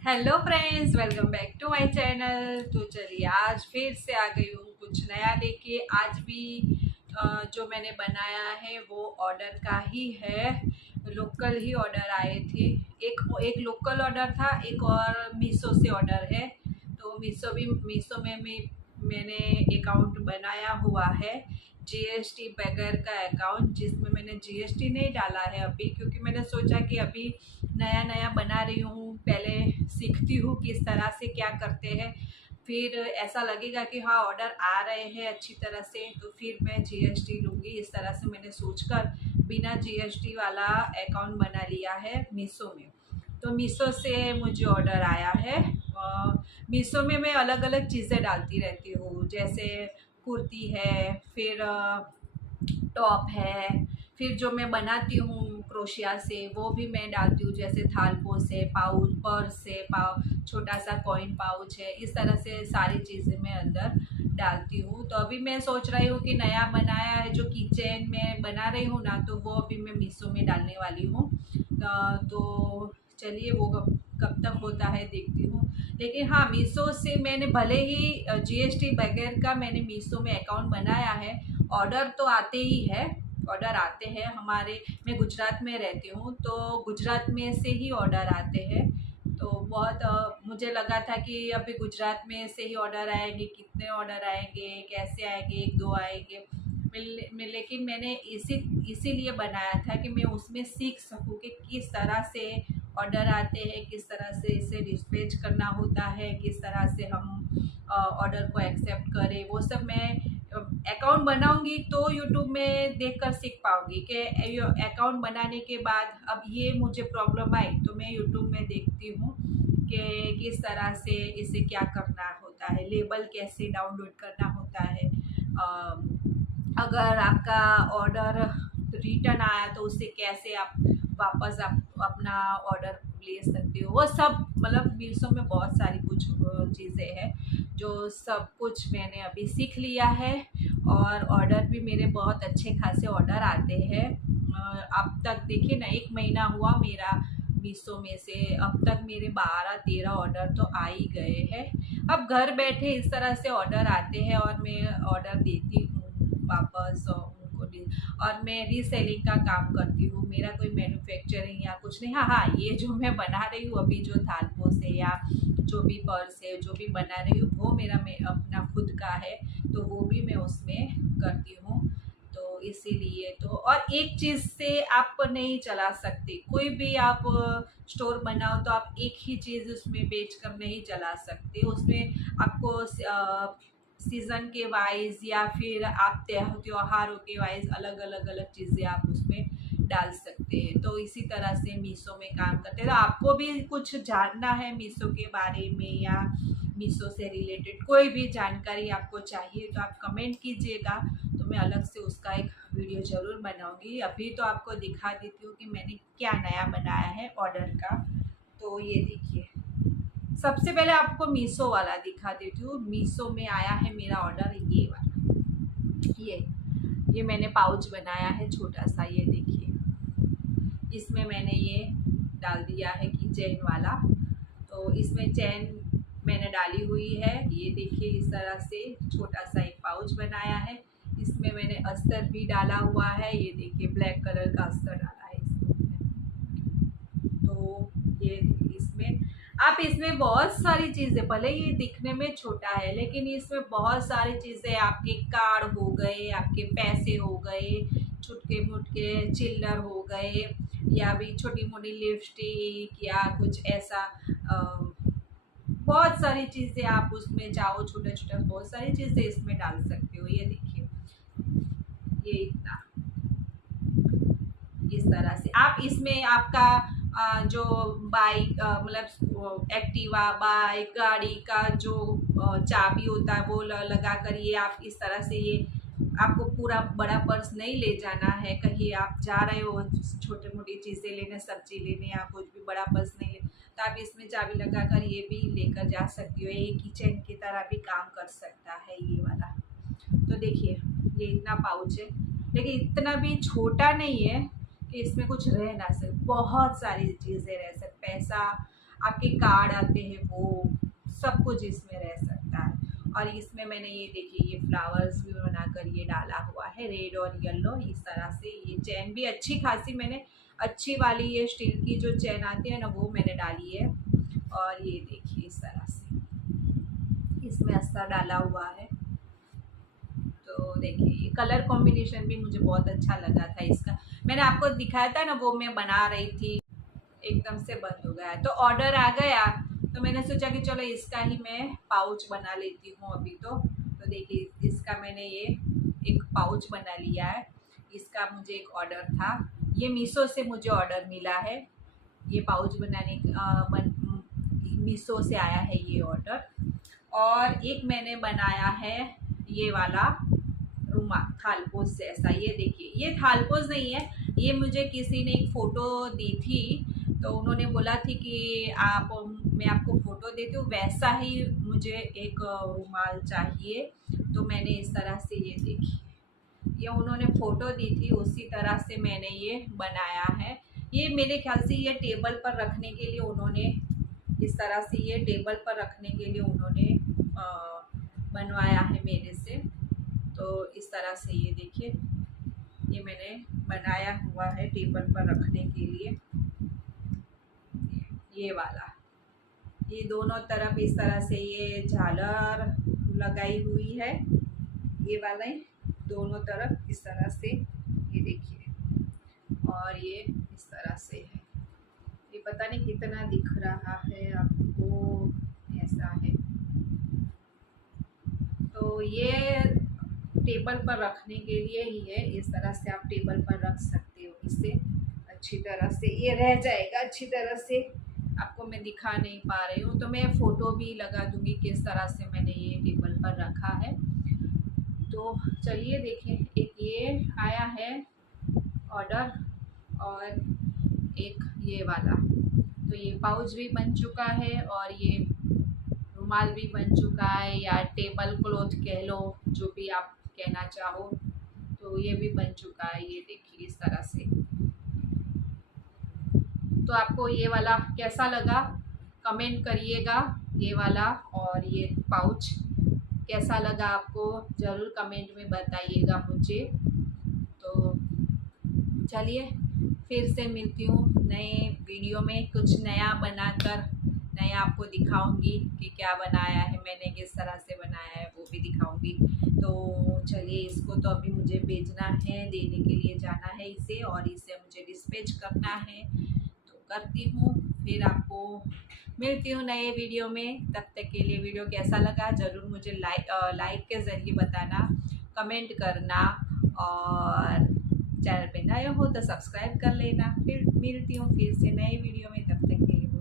Hello friends, welcome back to my channel. तो चलिए आज फिर से आ गई हूँ कुछ नया लेके। आज भी जो मैंने बनाया है वो ऑर्डर का ही है। लोकल ही ऑर्डर आए थे। एक एक लोकल ऑर्डर था, एक और मीशो से ऑर्डर है। तो मीशो में मैंने अकाउंट बनाया हुआ है, जीएसटी बगैर का अकाउंट, जिसमें मैंने जीएसटी नहीं डाला है अभी, क्योंकि मैंने सोचा कि अभी नया नया बना रही हूँ, पहले सीखती हूँ किस तरह से क्या करते हैं। फिर ऐसा लगेगा कि हाँ ऑर्डर आ रहे हैं अच्छी तरह से, तो फिर मैं जीएसटी लूँगी। इस तरह से मैंने सोचकर बिना जीएसटी वाला अकाउंट बना लिया है मीशो में। तो मीशो से मुझे ऑर्डर आया है। मीशो में मैं अलग अलग चीज़ें डालती रहती हूँ, जैसे कुर्ती है, फिर टॉप है, फिर जो मैं बनाती हूँ क्रोशिया से वो भी मैं डालती हूँ, जैसे थालपोस है, पाउच, पर्स है, छोटा सा कॉइन पाउच है। इस तरह से सारी चीज़ें मैं अंदर डालती हूँ। तो अभी मैं सोच रही हूँ कि नया बनाया है जो किचन में बना रही हूँ ना, तो वो अभी मैं मीशो में डालने वाली हूँ। तो चलिए वो कब तक होता है देखती हूँ। लेकिन हाँ, मीशो से मैंने भले ही जीएसटी बगैर का मैंने मीशो में अकाउंट बनाया है, ऑर्डर तो आते ही है। ऑर्डर आते हैं हमारे, मैं गुजरात में रहती हूँ तो गुजरात में से ही ऑर्डर आते हैं। तो बहुत मुझे लगा था कि अभी गुजरात में से ही ऑर्डर आएंगे, कितने ऑर्डर आएंगे, कैसे आएंगे, एक दो आएंगे। लेकिन मैंने इसीलिए बनाया था कि मैं उसमें सीख सकूँ कि किस तरह से ऑर्डर आते हैं, किस तरह से इसे डिस्पैच करना होता है, किस तरह से हम ऑर्डर को एक्सेप्ट करें। वो सब मैं अकाउंट बनाऊंगी तो यूट्यूब में देखकर सीख पाऊंगी कि अकाउंट बनाने के बाद अब ये मुझे प्रॉब्लम आई तो मैं यूट्यूब में देखती हूँ कि किस तरह से इसे क्या करना होता है, लेबल कैसे डाउनलोड करना होता है। अगर आपका ऑर्डर रिटर्न आया तो उससे कैसे आप वापस आप अपना ऑर्डर ले सकते हो, वो सब मतलब मीशो में बहुत सारी कुछ चीज़ें हैं जो सब कुछ मैंने अभी सीख लिया है। और ऑर्डर भी मेरे बहुत अच्छे खासे ऑर्डर आते हैं। अब तक देखिए ना, 1 महीना हुआ मेरा मीशो में से, अब तक मेरे 12-13 ऑर्डर तो आ ही गए हैं। अब घर बैठे इस तरह से ऑर्डर आते हैं और मैं ऑर्डर देती हूँ वापस उनको और मैं रीसेलिंग का काम करती हूँ। मेरा कोई मैन्युफैक्चरिंग या कुछ नहीं। हाँ हाँ, ये जो मैं बना रही हूँ अभी, जो थालपोस है या जो भी पर्स है, जो भी बना रही हूँ, वो मेरा मैं अपना खुद का है, तो वो भी मैं उसमें करती हूँ। तो इसीलिए तो, और एक चीज़ से आप नहीं चला सकते, कोई भी आप स्टोर बनाओ तो आप एक ही चीज़ उसमें बेच कर नहीं चला सकते। उसमें आपको सीज़न के वाइज या फिर आप त्योहारों के वाइज अलग अलग अलग चीज़ें आप उसमें डाल सकते हैं। तो इसी तरह से मीशो में काम करते हैं। तो आपको भी कुछ जानना है मीशो के बारे में या मीशो से रिलेटेड कोई भी जानकारी आपको चाहिए तो आप कमेंट कीजिएगा, तो मैं अलग से उसका एक वीडियो ज़रूर बनाऊंगी। अभी तो आपको दिखा देती हूँ कि मैंने क्या नया बनाया है ऑर्डर का। तो ये देखिए, सबसे पहले आपको मीशो वाला दिखा देती हूँ। मीशो में आया है मेरा ऑर्डर, ये वाला, ये मैंने पाउच बनाया है छोटा सा, ये देखिए। इसमें मैंने ये डाल दिया है कि चेन वाला, तो इसमें चेन मैंने डाली हुई है। ये देखिए, इस तरह से छोटा सा एक पाउच बनाया है। इसमें मैंने अस्तर भी डाला हुआ है, ये देखिए ब्लैक कलर का अस्तर डाला है इसमें। तो ये इसमें आप, इसमें बहुत सारी चीज़ें, भले ये दिखने में छोटा है लेकिन इसमें बहुत सारी चीज़ें, आपके कार्ड हो गए, आपके पैसे हो गए, छुटके मुटके चिल्लर हो गए, या भी छोटी मोटी लिपस्टिक या कुछ ऐसा। बहुत सारी चीज़ें आप उसमें चाहो, छोटा छोटा बहुत सारी चीज़ें इसमें डाल सकते हो। ये देखिए, ये इतना, इस तरह से आप इसमें आपका जो बाइक मतलब एक्टिवा बाइक गाड़ी का जो चाबी होता है वो लगा कर, ये आप इस तरह से, ये आपको पूरा बड़ा पर्स नहीं ले जाना है, कहीं आप जा रहे हो छोटे मोटी चीज़ें लेने, सब्जी लेने या कुछ भी, बड़ा पर्स नहीं ले, तो आप इसमें चाबी लगा कर ये भी लेकर जा सकती हो। ये किचन की तरह भी काम कर सकता है ये वाला। तो देखिए, ये इतना पाउच है, लेकिन इतना भी छोटा नहीं है कि इसमें कुछ रह ना सके, बहुत सारी चीज़ें रह सकते। पैसा आपके कार्ड आते हैं वो सब कुछ इसमें रह सकता है। और इसमें मैंने ये देखिए ये फ्लावर्स भी बनाकर ये डाला हुआ है, रेड और येलो इस तरह से। ये चैन भी अच्छी खासी मैंने अच्छी वाली ये स्टील की जो चैन आती है ना वो मैंने डाली है। और ये देखिए इस तरह से इसमें अस्तर डाला हुआ है। तो देखिए ये कलर कॉम्बिनेशन भी मुझे बहुत अच्छा लगा था इसका। मैंने आपको दिखाया था ना वो मैं बना रही थी, एकदम से बंद हो गया। तो ऑर्डर आ गया तो मैंने सोचा कि चलो इसका ही मैं पाउच बना लेती हूँ अभी। तो देखिए इसका मैंने ये एक पाउच बना लिया है। इसका मुझे एक ऑर्डर था, ये मीशो से मुझे ऑर्डर मिला है। ये पाउच बनाने मीशो से आया है ये ऑर्डर। और एक मैंने बनाया है ये वाला रुमाल थालपोज जैसा। ये देखिए ये थालपोज नहीं है, ये मुझे किसी ने एक फ़ोटो दी थी तो उन्होंने बोला थी कि मैं आपको फ़ोटो देती हूँ वैसा ही मुझे एक रुमाल चाहिए। तो मैंने इस तरह से ये देखिए ये उन्होंने फ़ोटो दी थी उसी तरह से मैंने ये बनाया है। ये मेरे ख्याल से ये टेबल पर रखने के लिए उन्होंने इस तरह से ये टेबल पर रखने के लिए उन्होंने बनवाया है मेरे से। तो इस तरह से ये देखिए ये मैंने बनाया हुआ है टेबल पर रखने के लिए। ये वाला ये दोनों तरफ इस तरह से ये झालर लगाई हुई है, ये वाला दोनों तरफ इस तरह से ये देखिए। और ये इस तरह से है, ये पता नहीं कितना दिख रहा है आपको, ऐसा है। तो ये टेबल पर रखने के लिए ही है, इस तरह से आप टेबल पर रख सकते हो। इससे अच्छी तरह से ये रह जाएगा, अच्छी तरह से आपको मैं दिखा नहीं पा रही हूँ तो मैं फ़ोटो भी लगा दूँगी किस तरह से मैंने ये टेबल पर रखा है। तो चलिए देखें, एक ये आया है ऑर्डर और एक ये वाला। तो ये पाउच भी बन चुका है और ये रुमाल भी बन चुका है, या टेबल क्लॉथ कह लो, जो भी आप कहना चाहो। तो ये भी बन चुका है, ये देखिए इस तरह से। तो आपको ये वाला कैसा लगा कमेंट करिएगा, ये वाला और ये पाउच कैसा लगा आपको ज़रूर कमेंट में बताइएगा मुझे। तो चलिए फिर से मिलती हूँ नए वीडियो में, कुछ नया बनाकर नया आपको दिखाऊंगी कि क्या बनाया है मैंने, किस तरह से बनाया है वो भी दिखाऊंगी। तो चलिए इसको तो अभी मुझे भेजना है, देने के लिए जाना है इसे, और इसे मुझे डिस्पैच करना है तो करती हूँ। फिर आपको मिलती हूँ नए वीडियो में, तब तक के लिए वीडियो कैसा लगा ज़रूर मुझे लाइक के ज़रिए बताना, कमेंट करना, और चैनल पे नए हो तो सब्सक्राइब कर लेना। फिर मिलती हूँ फिर से नए वीडियो में, तब तक के लिए